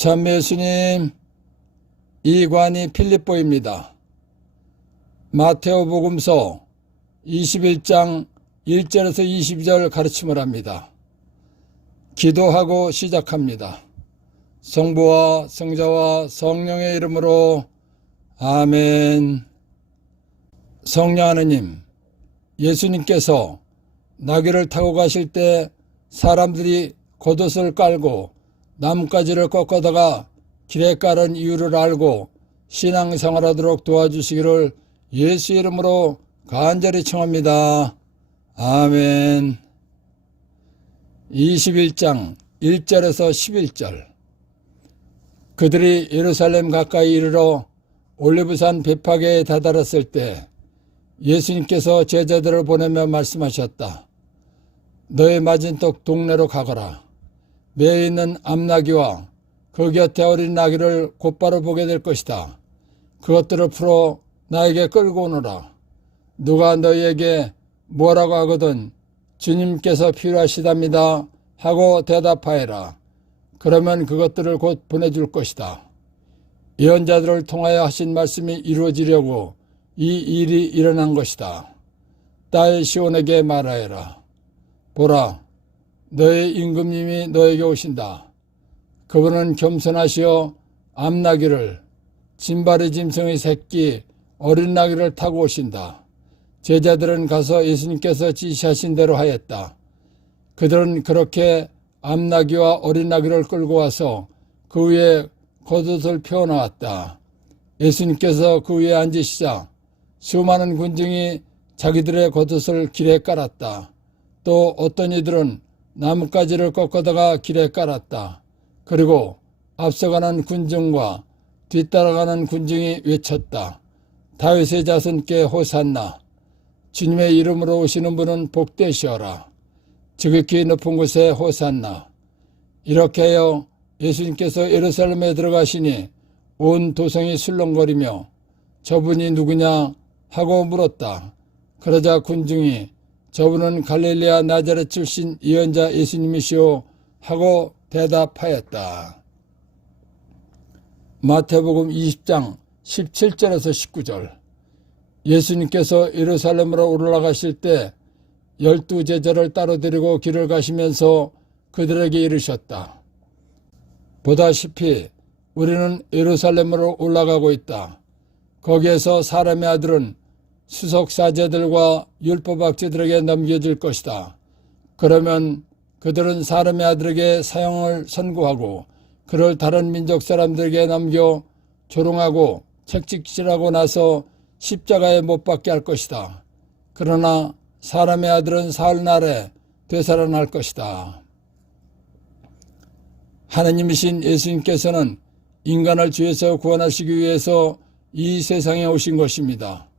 참매 예수님, 이관이 필립보입니다. 마테오복음서 21장 1절에서 22절 가르침을 합니다. 기도하고 시작합니다. 성부와 성자와 성령의 이름으로 아멘. 성령 하느님, 예수님께서 나귀를 타고 가실 때 사람들이 겉옷을 깔고 나뭇가지를 꺾어다가 길에 깔은 이유를 알고 신앙생활하도록 도와주시기를 예수 이름으로 간절히 청합니다. 아멘. 21장 1절에서 11절. 그들이 예루살렘 가까이 이르러 올리브산 베파게에 다다랐을 때 예수님께서 제자들을 보내며 말씀하셨다. 너의 맞은편 동네로 가거라. 매에 있는 암나귀와 그 곁에 어린 나귀를 곧바로 보게 될 것이다. 그것들을 풀어 나에게 끌고 오너라. 누가 너희에게 뭐라고 하거든 주님께서 필요하시답니다 하고 대답하여라. 그러면 그것들을 곧 보내줄 것이다. 예언자들을 통하여 하신 말씀이 이루어지려고 이 일이 일어난 것이다. 딸 시온에게 말하여라. 보라, 너의 임금님이 너에게 오신다. 그분은 겸손하시어 암나귀를 진발의 짐승의 새끼 어린 나귀를 타고 오신다. 제자들은 가서 예수님께서 지시하신 대로 하였다. 그들은 그렇게 암나귀와 어린 나귀를 끌고 와서 그 위에 겉옷을 펴놓았다. 예수님께서 그 위에 앉으시자 수많은 군중이 자기들의 겉옷을 길에 깔았다. 또 어떤 이들은 나뭇가지를 꺾어다가 길에 깔았다. 그리고 앞서가는 군중과 뒤따라가는 군중이 외쳤다. 다윗의 자손께 호산나. 주님의 이름으로 오시는 분은 복되시어라. 지극히 높은 곳에 호산나. 이렇게 하여 예수님께서 예루살렘에 들어가시니 온 도성이 술렁거리며 저분이 누구냐 하고 물었다. 그러자 군중이 저분은 갈릴리아 나자렛 출신 예언자 예수님이시오 하고 대답하였다. 마태복음 20장 17절에서 19절. 예수님께서 예루살렘으로 올라가실 때 12 제자를 따로 데리고 길을 가시면서 그들에게 이르셨다. 보다시피 우리는 예루살렘으로 올라가고 있다. 거기에서 사람의 아들은 수석사제들과 율법학자들에게 넘겨질 것이다. 그러면 그들은 사람의 아들에게 사형을 선고하고 그를 다른 민족 사람들에게 넘겨 조롱하고 책찍질하고 나서 십자가에 못 박게 할 것이다. 그러나 사람의 아들은 사흘날에 되살아날 것이다. 하느님이신 예수님께서는 인간을 죄에서 구원하시기 위해서 이 세상에 오신 것입니다.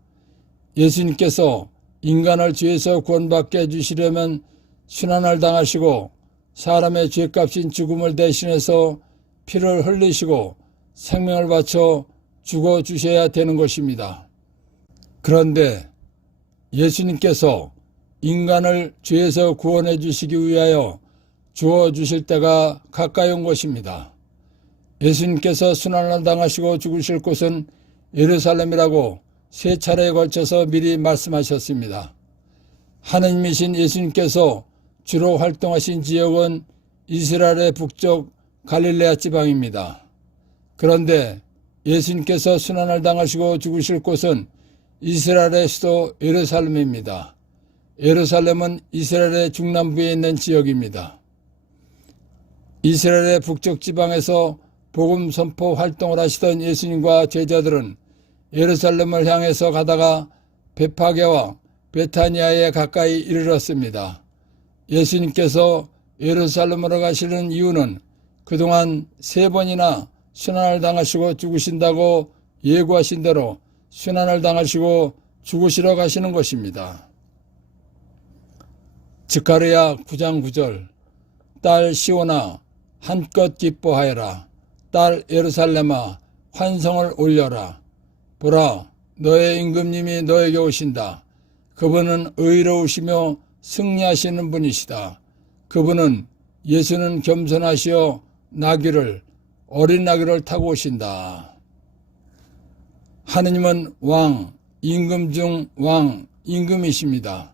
예수님께서 인간을 죄에서 구원받게 해주시려면 순환을 당하시고 사람의 죄값인 죽음을 대신해서 피를 흘리시고 생명을 바쳐 죽어주셔야 되는 것입니다. 그런데 예수님께서 인간을 죄에서 구원해 주시기 위하여 주어주실 때가 가까이 온 것입니다. 예수님께서 순환을 당하시고 죽으실 곳은 예루살렘이라고 3차례에 걸쳐서 미리 말씀하셨습니다. 하느님이신 예수님께서 주로 활동하신 지역은 이스라엘의 북쪽 갈릴레아 지방입니다. 그런데 예수님께서 순환을 당하시고 죽으실 곳은 이스라엘의 수도 예루살렘입니다. 예루살렘은 이스라엘의 중남부에 있는 지역입니다. 이스라엘의 북쪽 지방에서 복음 선포 활동을 하시던 예수님과 제자들은 예루살렘을 향해서 가다가 베파게와 베타니아에 가까이 이르렀습니다. 예수님께서 예루살렘으로 가시는 이유는 그동안 3번이나 순환을 당하시고 죽으신다고 예고하신 대로 순환을 당하시고 죽으시러 가시는 것입니다. 스가랴 9장 9절. 딸 시온아 한껏 기뻐하여라. 딸 예루살렘아 환성을 올려라. 보라, 너의 임금님이 너에게 오신다. 그분은 의로우시며 승리하시는 분이시다. 그분은 예수는 겸손하시어 나귀를 어린 나귀를 타고 오신다. 하느님은 왕, 임금 중 왕, 임금이십니다.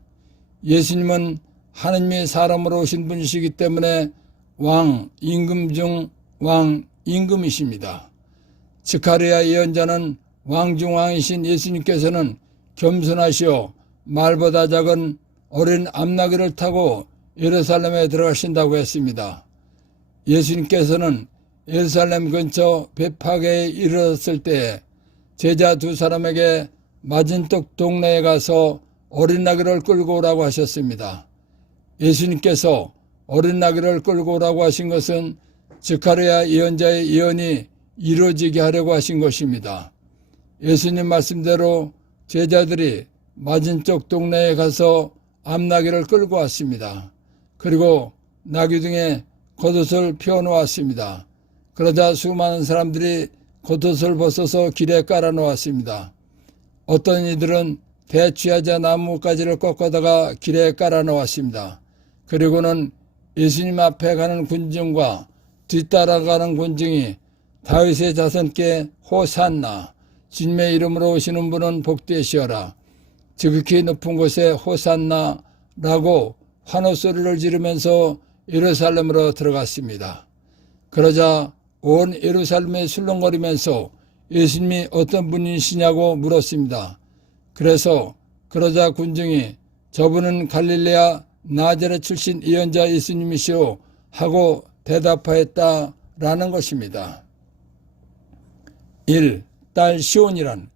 예수님은 하느님이 사람으로 오신 분이시기 때문에 왕, 임금 중 왕, 임금이십니다. 스가랴 예언자는 왕 중 왕이신 예수님께서는 겸손하시어 말보다 작은 어린 암나귀를 타고 예루살렘에 들어가신다고 했습니다. 예수님께서는 예루살렘 근처 베파게에 이르렀을 때 제자 두 사람에게 맞은편 동네에 가서 어린 나귀를 끌고 오라고 하셨습니다. 예수님께서 어린 나귀를 끌고 오라고 하신 것은 스가랴 예언자의 예언이 이루어지게 하려고 하신 것입니다. 예수님 말씀대로 제자들이 맞은쪽 동네에 가서 암나귀를 끌고 왔습니다. 그리고 나귀 등에 겉옷을 펴놓았습니다. 그러자 수많은 사람들이 겉옷을 벗어서 길에 깔아놓았습니다. 어떤 이들은 대추야자 나무가지를 꺾어다가 길에 깔아놓았습니다. 그리고는 예수님 앞에 가는 군중과 뒤따라가는 군중이 다윗의 자손께 호산나, 주님의 이름으로 오시는 분은 복되시어라, 지극히 높은 곳에 호산나라고 환호소리를 지르면서 예루살렘으로 들어갔습니다. 그러자 온 예루살렘에 술렁거리면서 예수님이 어떤 분이시냐고 물었습니다. 그러자 군중이 저분은 갈릴레아 나자렛 출신 예언자 예수님이시오 하고 대답하였다라는 것입니다. 1. 딸 시온이란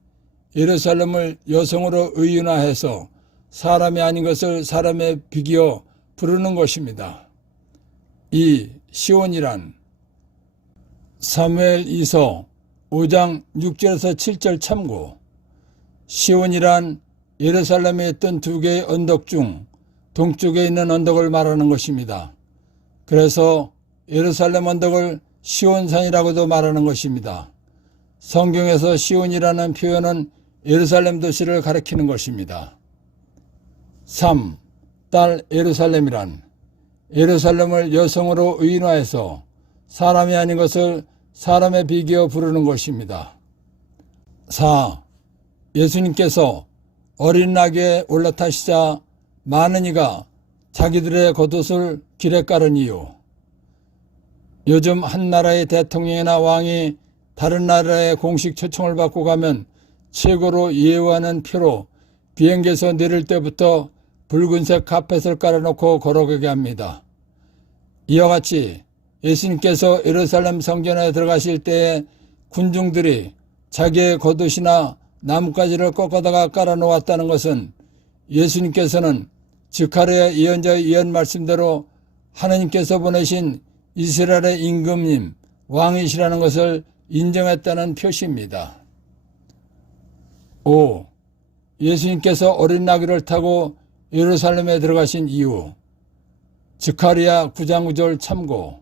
예루살렘을 여성으로 의인화해서 사람이 아닌 것을 사람에 비기어 부르는 것입니다. 2. 시온이란 사무엘2서 5장 6절에서 7절 참고. 시온이란 예루살렘에 있던 두 개의 언덕 중 동쪽에 있는 언덕을 말하는 것입니다. 그래서 예루살렘 언덕을 시온산이라고도 말하는 것입니다. 성경에서 시온이라는 표현은 예루살렘 도시를 가리키는 것입니다. 3. 딸 예루살렘이란 예루살렘을 여성으로 의인화해서 사람이 아닌 것을 사람에 비기어 부르는 것입니다. 4. 예수님께서 어린 나귀에 올라타시자 많은 이가 자기들의 겉옷을 길에 깔은 이유. 요즘 한 나라의 대통령이나 왕이 다른 나라의 공식 초청을 받고 가면 최고로 예우하는 표로 비행기에서 내릴 때부터 붉은색 카펫을 깔아놓고 걸어가게 합니다. 이와 같이 예수님께서 예루살렘 성전에 들어가실 때에 군중들이 자기의 겉옷이나 나뭇가지를 꺾어다가 깔아놓았다는 것은 예수님께서는 스가랴 예언자의 예언 말씀대로 하느님께서 보내신 이스라엘의 임금님, 왕이시라는 것을 인정했다는 표시입니다. 5. 예수님께서 어린 나귀를 타고 예루살렘에 들어가신 이유. 스가랴 9장 9절 참고.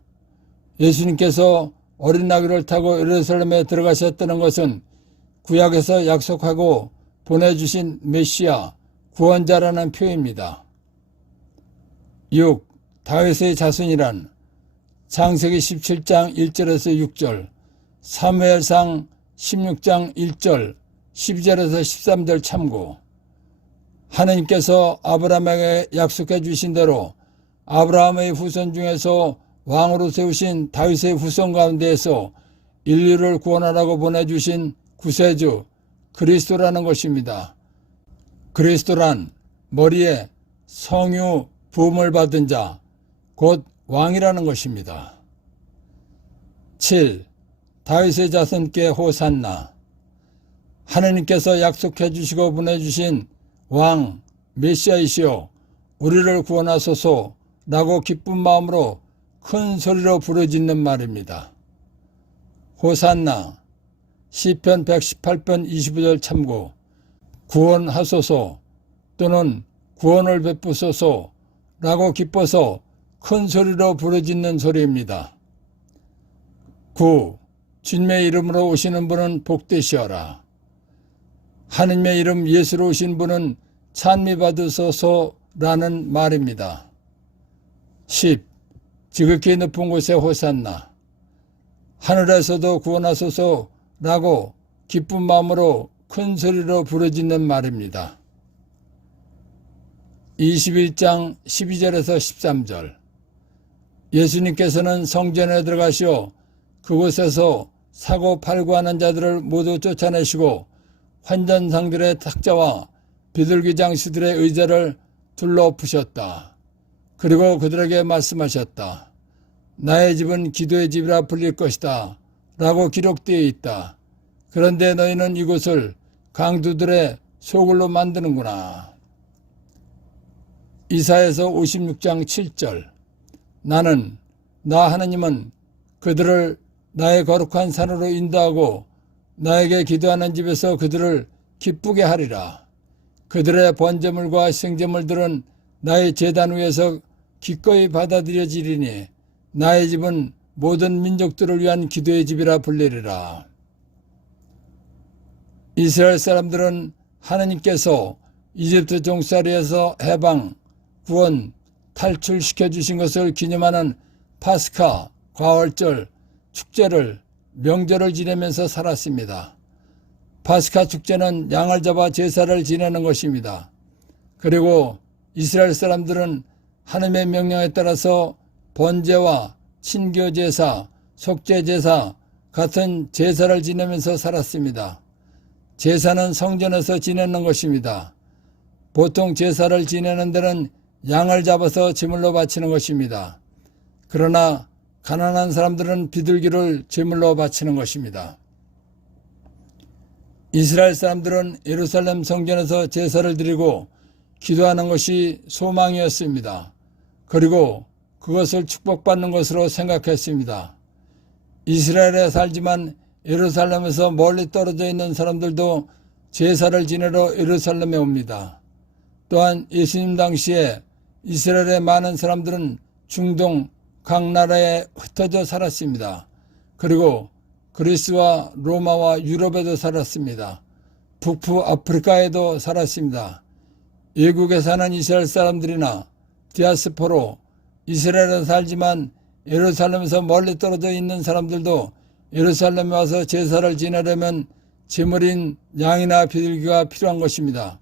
예수님께서 어린 나귀를 타고 예루살렘에 들어가셨다는 것은 구약에서 약속하고 보내주신 메시아, 구원자라는 표입니다. 6. 다윗의 자손이란 창세기 17장 1절에서 6절, 사무엘상 16장 1절, 12절에서 13절 참고. 하느님께서 아브라함에게 약속해 주신 대로 아브라함의 후손 중에서 왕으로 세우신 다윗의 후손 가운데에서 인류를 구원하라고 보내주신 구세주 그리스도라는 것입니다. 그리스도란 머리에 성유 부음을 받은 자, 곧 왕이라는 것입니다. 7. 다윗의 자손께 호산나. 하느님께서 약속해 주시고 보내주신 왕 메시아이시여 우리를 구원하소서라고 기쁜 마음으로 큰 소리로 부르짖는 말입니다. 호산나. 시편 118편 25절 참고. 구원하소서 또는 구원을 베푸소서라고 기뻐서 큰 소리로 부르짖는 소리입니다. 9. 주님의 이름으로 오시는 분은 복되시어라. 하느님의 이름 예수로 오신 분은 찬미받으소서라는 말입니다. 10. 지극히 높은 곳에 호산나. 하늘에서도 구원하소서라고 기쁜 마음으로 큰 소리로 부르짖는 말입니다. 21장 12절에서 13절. 예수님께서는 성전에 들어가시어 그곳에서 사고 팔고 하는 자들을 모두 쫓아내시고 환전상들의 탁자와 비둘기 장수들의 의자를 둘러엎으셨다. 그리고 그들에게 말씀하셨다. 나의 집은 기도의 집이라 불릴 것이다 라고 기록되어 있다. 그런데 너희는 이곳을 강도들의 소굴로 만드는구나. 이사야서 56장 7절. 나 하나님은 그들을 나의 거룩한 산으로 인도하고 나에게 기도하는 집에서 그들을 기쁘게 하리라. 그들의 번제물과 생제물들은 나의 제단 위에서 기꺼이 받아들여지리니 나의 집은 모든 민족들을 위한 기도의 집이라 불리리라. 이스라엘 사람들은 하느님께서 이집트 종살이에서 해방, 구원, 탈출시켜 주신 것을 기념하는 파스카, 가을절, 축제를, 명절을 지내면서 살았습니다. 파스카 축제는 양을 잡아 제사를 지내는 것입니다. 그리고 이스라엘 사람들은 하나님의 명령에 따라서 번제와 친교제사, 속죄제사 같은 제사를 지내면서 살았습니다. 제사는 성전에서 지내는 것입니다. 보통 제사를 지내는 데는 양을 잡아서 제물로 바치는 것입니다. 그러나 가난한 사람들은 비둘기를 제물로 바치는 것입니다. 이스라엘 사람들은 예루살렘 성전에서 제사를 드리고 기도하는 것이 소망이었습니다. 그리고 그것을 축복받는 것으로 생각했습니다. 이스라엘에 살지만 예루살렘에서 멀리 떨어져 있는 사람들도 제사를 지내러 예루살렘에 옵니다. 또한 예수님 당시에 이스라엘의 많은 사람들은 중동 각 나라에 흩어져 살았습니다. 그리고 그리스와 로마와 유럽에도 살았습니다. 북부 아프리카에도 살았습니다. 외국에 사는 이스라엘 사람들이나 디아스포로 이스라엘에 살지만 예루살렘에서 멀리 떨어져 있는 사람들도 예루살렘에 와서 제사를 지내려면 제물인 양이나 비둘기가 필요한 것입니다.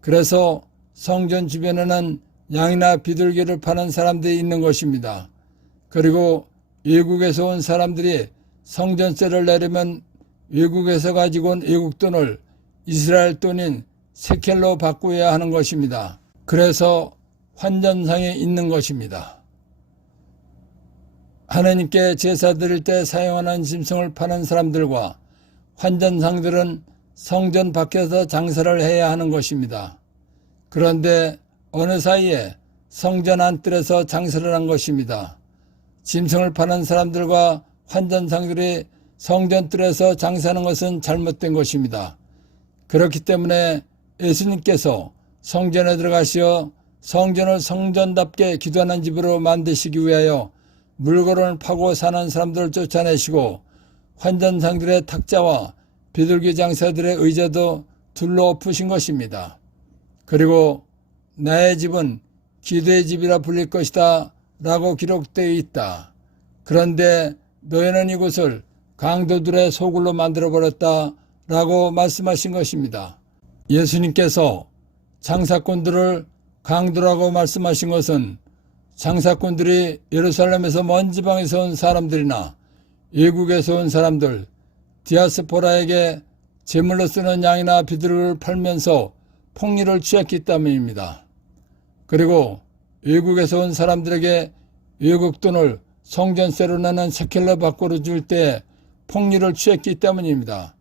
그래서 성전 주변에는 양이나 비둘기를 파는 사람들이 있는 것입니다. 그리고 외국에서 온 사람들이 성전세를 내려면 외국에서 가지고 온 외국 돈을 이스라엘 돈인 세켈로 바꾸어야 하는 것입니다. 그래서 환전상에 있는 것입니다. 하나님께 제사 드릴 때 사용하는 짐승을 파는 사람들과 환전상들은 성전 밖에서 장사를 해야 하는 것입니다. 그런데 어느 사이에 성전 안뜰에서 장사를 한 것입니다. 짐승을 파는 사람들과 환전상들이 성전뜰에서 장사하는 것은 잘못된 것입니다. 그렇기 때문에 예수님께서 성전에 들어가시어 성전을 성전답게 기도하는 집으로 만드시기 위하여 물건을 파고 사는 사람들을 쫓아내시고 환전상들의 탁자와 비둘기 장사들의 의자도 둘러엎으신 것입니다. 그리고 나의 집은 기도의 집이라 불릴 것이다 라고 기록되어 있다. 그런데 너희는 이곳을 강도들의 소굴로 만들어버렸다 라고 말씀하신 것입니다. 예수님께서 장사꾼들을 강도라고 말씀하신 것은 장사꾼들이 예루살렘에서 먼 지방에서 온 사람들이나 외국에서 온 사람들, 디아스포라에게 제물로 쓰는 양이나 비둘기를 팔면서 폭리를 취했기 때문입니다. 그리고 외국에서 온 사람들에게 외국 돈을 성전세로 내는 세켈로 바꾸어 줄 때 폭리를 취했기 때문입니다.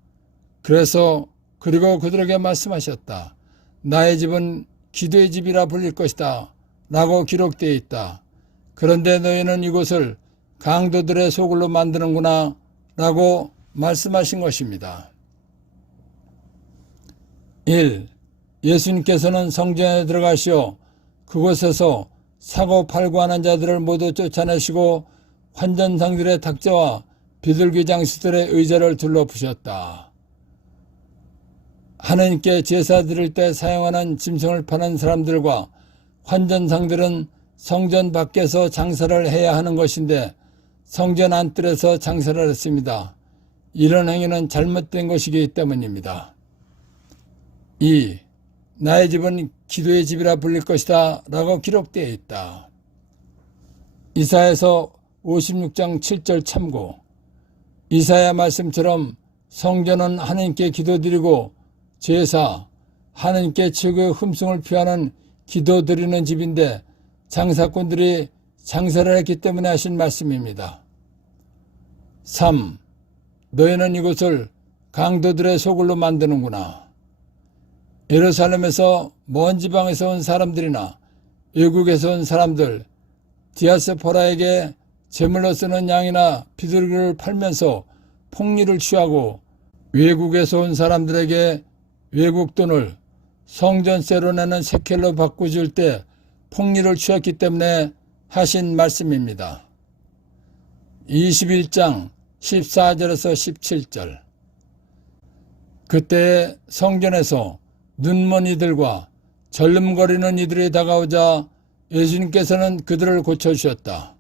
그리고 그들에게 말씀하셨다. 나의 집은 기도의 집이라 불릴 것이다 라고 기록되어 있다. 그런데 너희는 이곳을 강도들의 소굴로 만드는구나 라고 말씀하신 것입니다. 1. 예수님께서는 성전에 들어가시어 그곳에서 사고 팔고 하는 자들을 모두 쫓아내시고 환전상들의 탁자와 비둘기 장수들의 의자를 둘러부셨다. 하나님께 제사 드릴 때 사용하는 짐승을 파는 사람들과 환전상들은 성전 밖에서 장사를 해야 하는 것인데 성전 안뜰에서 장사를 했습니다. 이런 행위는 잘못된 것이기 때문입니다. 2. 나의 집은 기도의 집이라 불릴 것이다 라고 기록되어 있다. 이사야서 56장 7절 참고. 이사야 말씀처럼 성전은 하나님께 기도드리고 제사, 하나님께 최고의 흠숭을 표하는 기도드리는 집인데 장사꾼들이 장사를 했기 때문에 하신 말씀입니다. 3. 너희는 이곳을 강도들의 소굴로 만드는구나. 예루살렘에서 먼 지방에서 온 사람들이나 외국에서 온 사람들, 디아스포라에게 제물로 쓰는 양이나 비둘기를 팔면서 폭리를 취하고 외국에서 온 사람들에게 외국 돈을 성전세로 내는 세켈로 바꾸줄 때 폭리를 취했기 때문에 하신 말씀입니다. 21장 14절에서 17절. 그때 성전에서 눈먼 이들과 절름거리는 이들이 다가오자 예수님께서는 그들을 고쳐주셨다.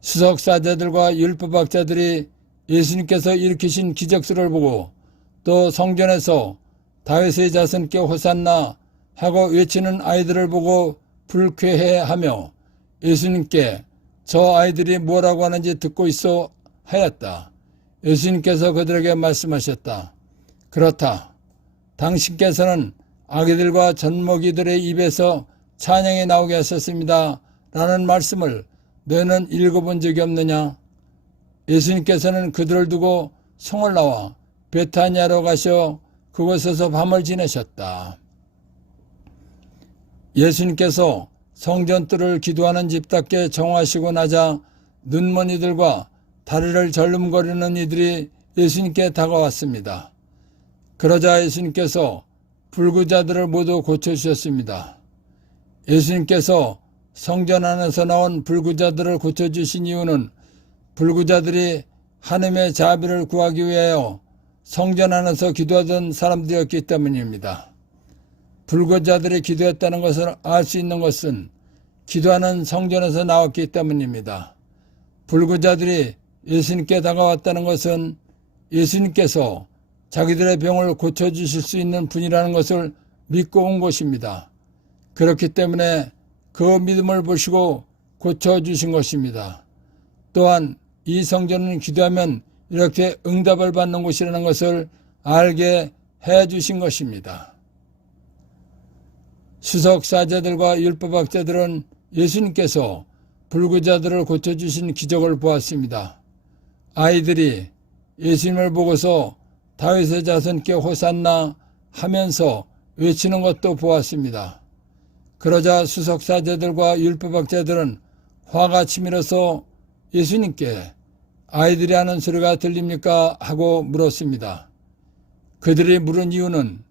수석사제들과 율법학자들이 예수님께서 일으키신 기적들을 보고 또 성전에서 다윗의 자손께 호산나 하고 외치는 아이들을 보고 불쾌해하며 예수님께 저 아이들이 뭐라고 하는지 듣고 있어 하였다. 예수님께서 그들에게 말씀하셨다. 그렇다. 당신께서는 아기들과 젖먹이들의 입에서 찬양이 나오게 하셨습니다. 라는 말씀을 너희는 읽어본 적이 없느냐? 예수님께서는 그들을 두고 성을 나와 베타니아로 가셔 그곳에서 밤을 지내셨다. 예수님께서 성전뜰을 기도하는 집답게 정하시고 나자 눈먼 이들과 다리를 절름거리는 이들이 예수님께 다가왔습니다. 그러자 예수님께서 불구자들을 모두 고쳐주셨습니다. 예수님께서 성전 안에서 나온 불구자들을 고쳐주신 이유는 불구자들이 하나님의 자비를 구하기 위하여 성전 안에서 기도하던 사람들이었기 때문입니다. 불구자들이 기도했다는 것을 알 수 있는 것은 기도하는 성전에서 나왔기 때문입니다. 불구자들이 예수님께 다가왔다는 것은 예수님께서 자기들의 병을 고쳐주실 수 있는 분이라는 것을 믿고 온 것입니다. 그렇기 때문에 그 믿음을 보시고 고쳐주신 것입니다. 또한 이 성전은 기도하면 이렇게 응답을 받는 곳이라는 것을 알게 해주신 것입니다. 수석사제들과 율법학자들은 예수님께서 불구자들을 고쳐주신 기적을 보았습니다. 아이들이 예수님을 보고서 다윗의 자손께 호산나 하면서 외치는 것도 보았습니다. 그러자 수석사제들과 율법학자들은 화가 치밀어서 예수님께 아이들이 하는 소리가 들립니까? 하고 물었습니다. 그들이 물은 이유는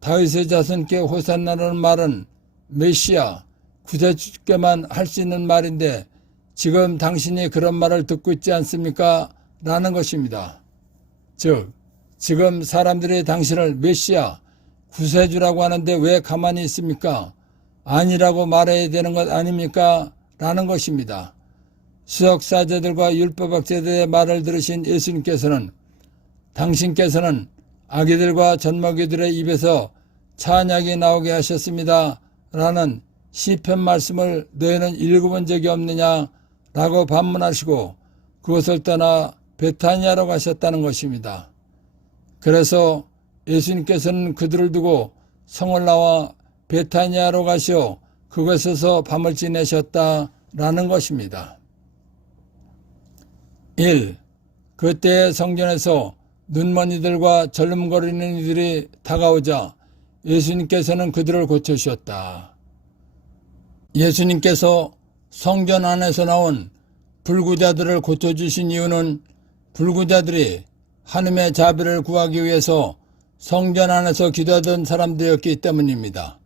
다윗의 자손께 호산나라는 말은 메시아, 구세주께만 할 수 있는 말인데 지금 당신이 그런 말을 듣고 있지 않습니까? 라는 것입니다. 즉, 지금 사람들이 당신을 메시아, 구세주라고 하는데 왜 가만히 있습니까? 아니라고 말해야 되는 것 아닙니까? 라는 것입니다. 수석사제들과 율법학자들의 말을 들으신 예수님께서는 당신께서는 아기들과 젖먹이들의 입에서 찬양이 나오게 하셨습니다. 라는 시편 말씀을 너희는 읽어본 적이 없느냐? 라고 반문하시고 그것을 떠나 베타니아로 가셨다는 것입니다. 그래서 예수님께서는 그들을 두고 성을 나와 베타니아로 가시어 그곳에서 밤을 지내셨다라는 것입니다. 1. 그때 성전에서 눈먼 이들과 절름거리는 이들이 다가오자 예수님께서는 그들을 고쳐주셨다. 예수님께서 성전 안에서 나온 불구자들을 고쳐주신 이유는 불구자들이 하나님의 자비를 구하기 위해서 성전 안에서 기도하던 사람들이었기 때문입니다.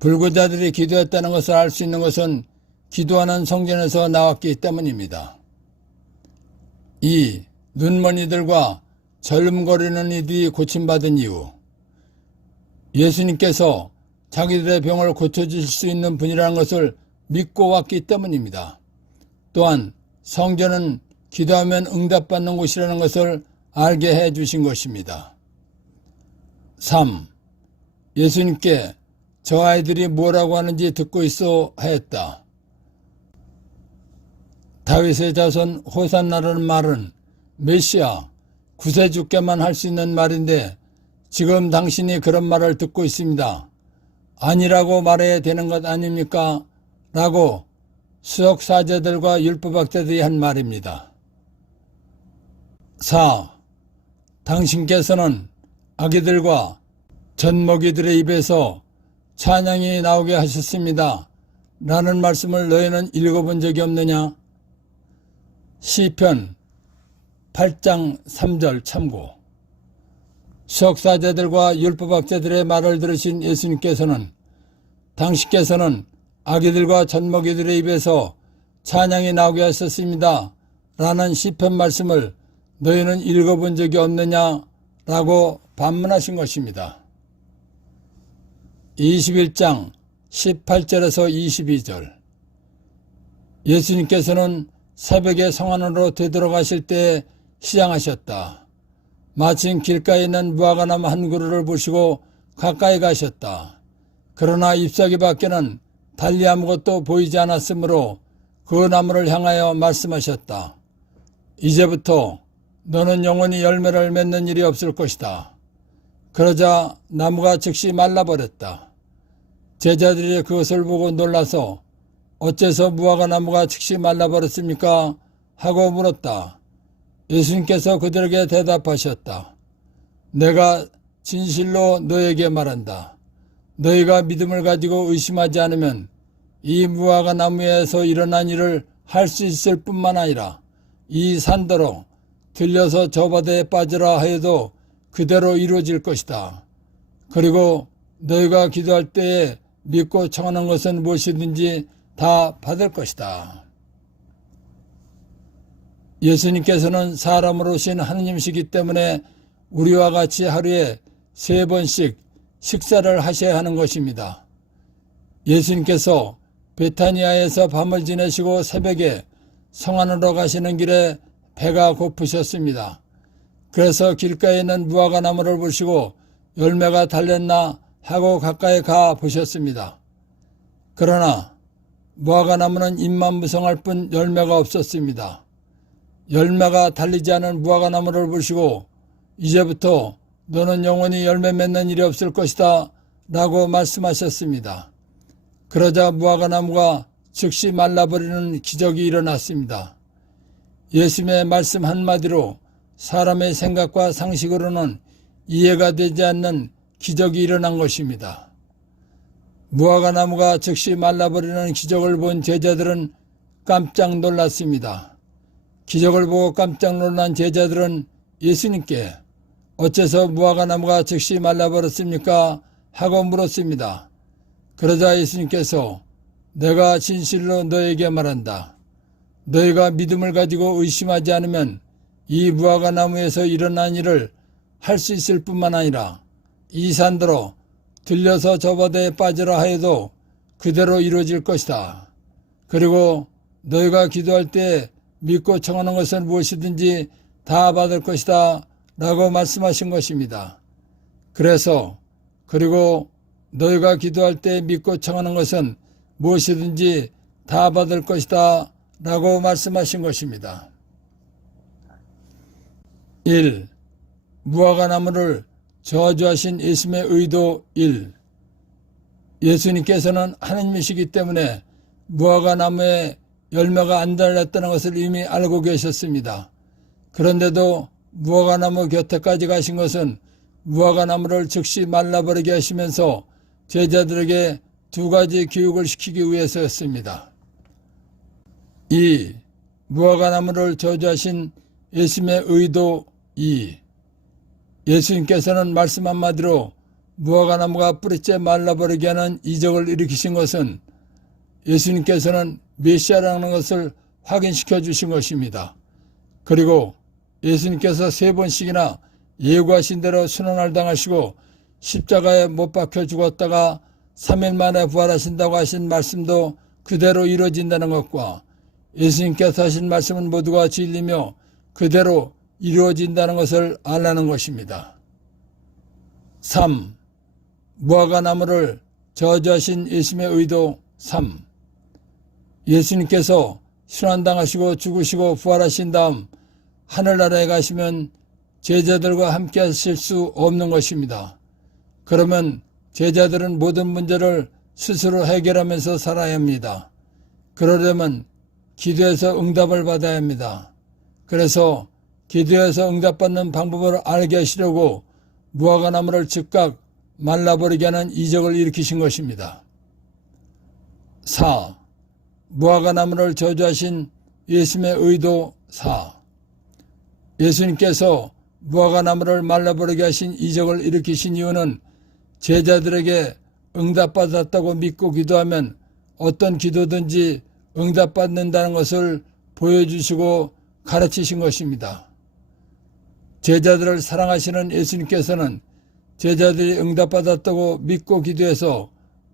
불구자들이 기도했다는 것을 알 수 있는 것은 기도하는 성전에서 나왔기 때문입니다. 2. 눈먼 이들과 절름거리는 이들이 고침받은 이유. 예수님께서 자기들의 병을 고쳐주실 수 있는 분이라는 것을 믿고 왔기 때문입니다. 또한 성전은 기도하면 응답받는 곳이라는 것을 알게 해 주신 것입니다. 3. 예수님께 저 아이들이 뭐라고 하는지 듣고 있어 하였다. 다윗의 자손 호산나라는 말은 메시아, 구세주께만 할 수 있는 말인데 지금 당신이 그런 말을 듣고 있습니다. 아니라고 말해야 되는 것 아닙니까? 라고 수석사제들과 율법학자들이 한 말입니다. 4. 당신께서는 아기들과 젖먹이들의 입에서 찬양이 나오게 하셨습니다. 라는 말씀을 너희는 읽어본 적이 없느냐? 시편 8장 3절 참고. 수석사제들과 율법학자들의 말을 들으신 예수님께서는 당신께서는 아기들과 젖먹이들의 입에서 찬양이 나오게 하셨습니다. 라는 시편 말씀을 너희는 읽어본 적이 없느냐? 라고 반문하신 것입니다. 21장 18절에서 22절. 예수님께서는 새벽에 성 안으로 되돌아가실 때 시장하셨다. 마침 길가에 있는 무화과나무 한 그루를 보시고 가까이 가셨다. 그러나 잎사귀 밖에는 달리 아무것도 보이지 않았으므로 그 나무를 향하여 말씀하셨다. 이제부터 너는 영원히 열매를 맺는 일이 없을 것이다. 그러자 나무가 즉시 말라버렸다. 제자들이 그것을 보고 놀라서 어째서 무화과 나무가 즉시 말라버렸습니까? 하고 물었다. 예수님께서 그들에게 대답하셨다. 내가 진실로 너에게 말한다. 너희가 믿음을 가지고 의심하지 않으면 이 무화과 나무에서 일어난 일을 할 수 있을 뿐만 아니라 이 산더러 들려서 저 바다에 빠지라 하여도 그대로 이루어질 것이다. 그리고 너희가 기도할 때에 믿고 청하는 것은 무엇이든지 다 받을 것이다. 예수님께서는 사람으로 오신 하느님이시기 때문에 우리와 같이 하루에 3번씩 식사를 하셔야 하는 것입니다. 예수님께서 베타니아에서 밤을 지내시고 새벽에 성 안으로 가시는 길에 배가 고프셨습니다. 그래서 길가에 있는 무화과 나무를 보시고 열매가 달렸나 하고 가까이 가 보셨습니다. 그러나 무화과 나무는 잎만 무성할 뿐 열매가 없었습니다. 열매가 달리지 않은 무화과 나무를 보시고 이제부터 너는 영원히 열매 맺는 일이 없을 것이다 라고 말씀하셨습니다. 그러자 무화과 나무가 즉시 말라버리는 기적이 일어났습니다. 예수님의 말씀 한마디로 사람의 생각과 상식으로는 이해가 되지 않는 기적이 일어난 것입니다. 무화과 나무가 즉시 말라버리는 기적을 본 제자들은 깜짝 놀랐습니다. 기적을 보고 깜짝 놀란 제자들은 예수님께 어째서 무화과 나무가 즉시 말라버렸습니까? 하고 물었습니다. 그러자 예수님께서 내가 진실로 너에게 말한다. 너희가 믿음을 가지고 의심하지 않으면 이 무화과 나무에서 일어난 일을 할 수 있을 뿐만 아니라 이 산더러 들려서 저 바다에 빠지라 하여도 그대로 이루어질 것이다. 그리고 너희가 기도할 때 믿고 청하는 것은 무엇이든지 다 받을 것이다 라고 말씀하신 것입니다. 그리고 너희가 기도할 때 믿고 청하는 것은 무엇이든지 다 받을 것이다 라고 말씀하신 것입니다. 1. 무화과 나무를 저주하신 예수님의 의도 1. 예수님께서는 하느님이시기 때문에 무화과 나무에 열매가 안 달렸다는 것을 이미 알고 계셨습니다. 그런데도 무화과 나무 곁에까지 가신 것은 무화과 나무를 즉시 말라버리게 하시면서 제자들에게 2가지 교육을 시키기 위해서였습니다. 2. 무화과 나무를 저주하신 예수님의 의도 2. 예수님께서는 말씀 한마디로 무화과 나무가 뿌리째 말라버리게 하는 이적을 일으키신 것은 예수님께서는 메시아라는 것을 확인시켜 주신 것입니다. 그리고 예수님께서 3번씩이나 예고하신 대로 순환을 당하시고 십자가에 못 박혀 죽었다가 3일 만에 부활하신다고 하신 말씀도 그대로 이루어진다는 것과 예수님께서 하신 말씀은 모두가 진리며 그대로 이루어진다는 것을 알라는 것입니다. 3. 무화과나무를 저주하신 예수님의 의도 3. 예수님께서 순환당하시고 죽으시고 부활하신 다음 하늘나라에 가시면 제자들과 함께 하실 수 없는 것입니다. 그러면 제자들은 모든 문제를 스스로 해결하면서 살아야 합니다. 그러려면 기도해서 응답을 받아야 합니다. 그래서 기도해서 응답받는 방법을 알게 하시려고 무화과나무를 즉각 말라버리게 하는 이적을 일으키신 것입니다. 4. 무화과나무를 저주하신 예수님의 의도 4. 예수님께서 무화과나무를 말라버리게 하신 이적을 일으키신 이유는 제자들에게 응답받았다고 믿고 기도하면 어떤 기도든지 응답받는다는 것을 보여주시고 가르치신 것입니다. 제자들을 사랑하시는 예수님께서는 제자들이 응답받았다고 믿고 기도해서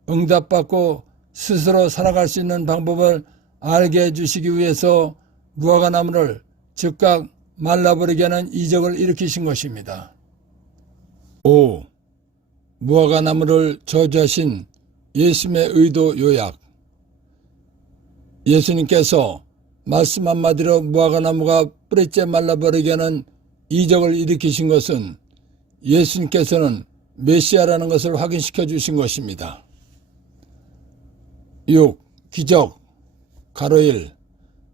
응답받고 스스로 살아갈 수 있는 방법을 알게 해주시기 위해서 무화과나무를 즉각 말라버리게 하는 이적을 일으키신 것입니다. 5. 무화과나무를 저주하신 예수님의 의도 요약. 예수님께서 말씀 한마디로 무화과나무가 뿌리째 말라버리게 하는 이적을 일으키신 것은 예수님께서는 메시아라는 것을 확인시켜 주신 것입니다. 6. 기적 가로 1.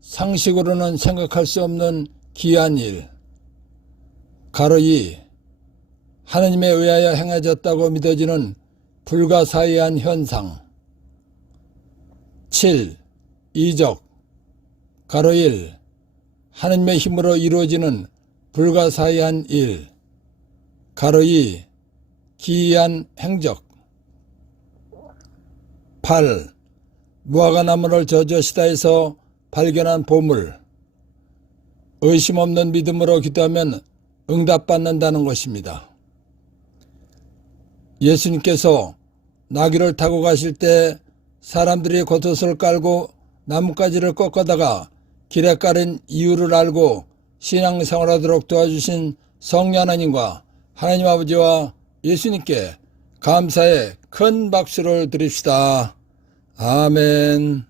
상식으로는 생각할 수 없는 기이한 일. 가로 2. 하느님에 의하여 행해졌다고 믿어지는 불가사의한 현상. 7. 이적 가로 1. 하느님의 힘으로 이루어지는 불가사의한 일. 가로 2. 기이한 행적. 8. 무화과나무를 저주하시다 해서 발견한 보물. 의심 없는 믿음으로 기도하면 응답받는다는 것입니다. 예수님께서 나귀를 타고 가실 때 사람들이 겉옷을 깔고 나뭇가지를 꺾어다가 길에 깔은 이유를 알고 신앙생활하도록 도와주신 성령 하나님과 하나님 아버지와 예수님께 감사의 큰 박수를 드립시다. 아멘.